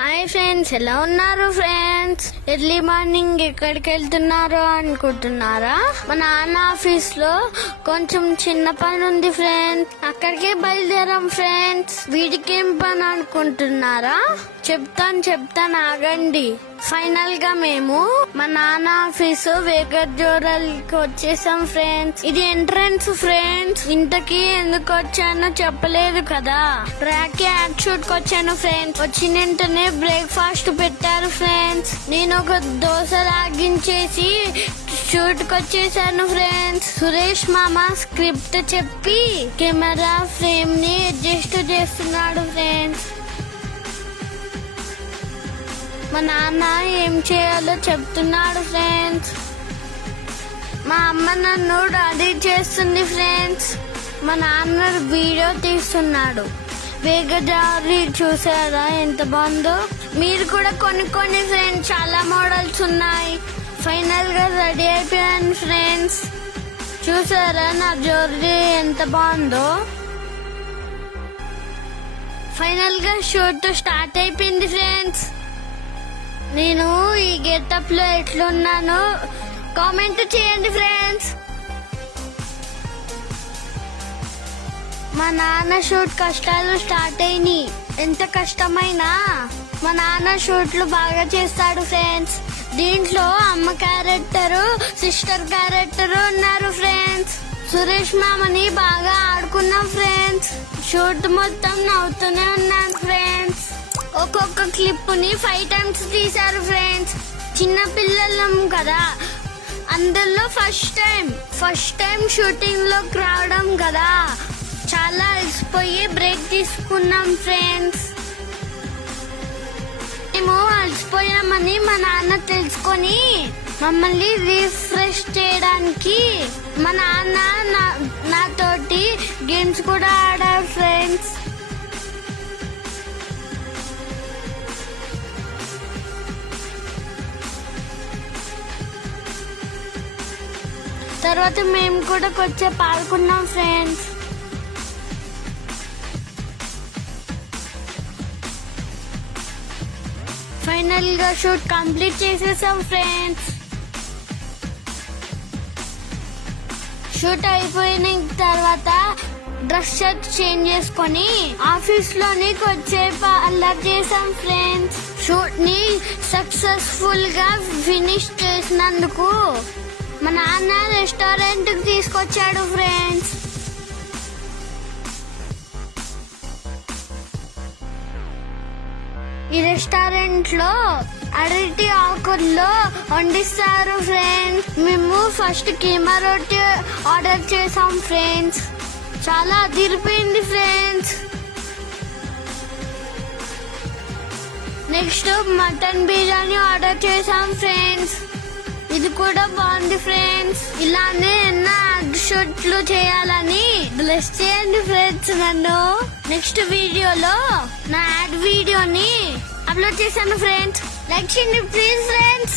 Hi friends, ఎలా ఉన్నారు friends? Early morning ఎక్కడికి వెళ్తున్నారో అనుకుంటున్నారా? మా నాన్న ఆఫీస్ లో కొంచెం చిన్న పని ఉంది ఫ్రెండ్స్, అక్కడికే బయలుదేరాం ఫ్రెండ్స్. వీడికేం పని అనుకుంటున్నారా? చెప్తాను ఆగండి. ఫైనల్ గా మేము మా నాన్న ఆఫీసు వేగజోరల్కి వచ్చేసాం ఫ్రెండ్స్. ఇది ఎంట్రన్స్ ఫ్రెండ్స్. ఇంతకీ ఎందుకు వచ్చానో చెప్పలేదు కదా. ట్రాక్ యాడ్ షూట్ కి వచ్చాను ఫ్రెండ్స్. వచ్చిన వెంటనే బ్రేక్ఫాస్ట్ పెట్టారు ఫ్రెండ్స్. నేను ఒక దోశ లాగించేసి షూట్ కి వచ్చేసాను ఫ్రెండ్స్. సురేష్ మామ స్క్రిప్ట్ చెప్పి కెమెరా ఫ్రేమ్ ని అడ్జస్ట్ చేస్తున్నాడు ఫ్రెండ్స్. మా నాన్న ఏం చేయాలో చెప్తున్నాడు ఫ్రెండ్స్. మా అమ్మ నన్ను రెడీ చేస్తుంది ఫ్రెండ్స్. మా నాన్న వీడియో తీస్తున్నాడు. వేగజారి చూసారా ఎంత బాగుందో? మీరు కూడా కొన్ని ఫ్రెండ్స్, చాలా మోడల్స్ ఉన్నాయి. ఫైనల్ గా రెడీ అయిపోయాను ఫ్రెండ్స్. చూసారా నా జ్యువెలరీ ఎంత బాగుందో? ఫైనల్ గా షూట్ స్టార్ట్ అయిపోయింది ఫ్రెండ్స్. నేను ఈ గెటప్ లో ఎట్లున్నానో కామెంట్ చేయండి ఫ్రెండ్స్. మా నాన్న షూట్ కష్టాలు స్టార్ట్ అయినాయి. ఎంత కష్టమైనా మా నాన్న షూట్లు బాగా చేస్తాడు ఫ్రెండ్స్. దీంట్లో అమ్మ క్యారెక్టర్, సిస్టర్ క్యారెక్టర్ ఉన్నారు ఫ్రెండ్స్. సురేష్ మామని బాగా ఆడుకున్నాం ఫ్రెండ్స్. షూట్ మొత్తం నవ్వుతూనే ఉన్నాను ఫ్రెండ్స్. ఒక్కొక్క క్లిప్ ని 5 times తీశారు ఫ్రెండ్స్. చిన్న పిల్లలం కదా, అందరిలో ఫస్ట్ టైం షూటింగ్ లోకి రావడం కదా, చాలా అలసిపోయి బ్రేక్ తీసుకున్నాం ఫ్రెండ్స్. మేము అలసిపోయామని మా నాన్న తెలుసుకొని మమ్మల్ని రిఫ్రెష్ చేయడానికి మా నాన్న నాతోటి గేమ్స్ కూడా ఆడారు ఫ్రెండ్స్. తర్వాత మేము కూడా కొంచెం పాడుకున్నాం ఫ్రెండ్స్. ఫైనల్ గా షూట్ కంప్లీట్ చేసేసాం ఫ్రెండ్స్. షూట్ అయిపోయిన తర్వాత డ్రెస్ చేంజ్ చేసుకొని ఆఫీస్ లోని కొంచెంసేపు అల్లరి చేసాం ఫ్రెండ్స్. షూట్ ని సక్సెస్ఫుల్ గా ఫినిష్ చేసినందుకు మా నాన్న రెస్టారెంట్ కి తీసుకొచ్చాడు ఫ్రెండ్స్. ఈ రెస్టారెంట్ లో అరటి ఆకుల్లో వండిస్తారు ఫ్రెండ్స్. మేము ఫస్ట్ కీమా రోటీ ఆర్డర్ చేసాం ఫ్రెండ్స్. చాలా అదిరిపోయింది friends. Next mutton biryani order చేసాం ఫ్రెండ్స్. ఇది కూడా బాగుంది ఫ్రెండ్స్. ఇలానే ఎన్నో షూట్లు చేయాలని బ్లెస్ చేయండి ఫ్రెండ్స్ నన్ను. నెక్స్ట్ వీడియోలో నా యాడ్ వీడియోని అప్లోడ్ చేశాను ఫ్రెండ్స్. లైక్ చేయండి ప్లీజ్ ఫ్రెండ్స్.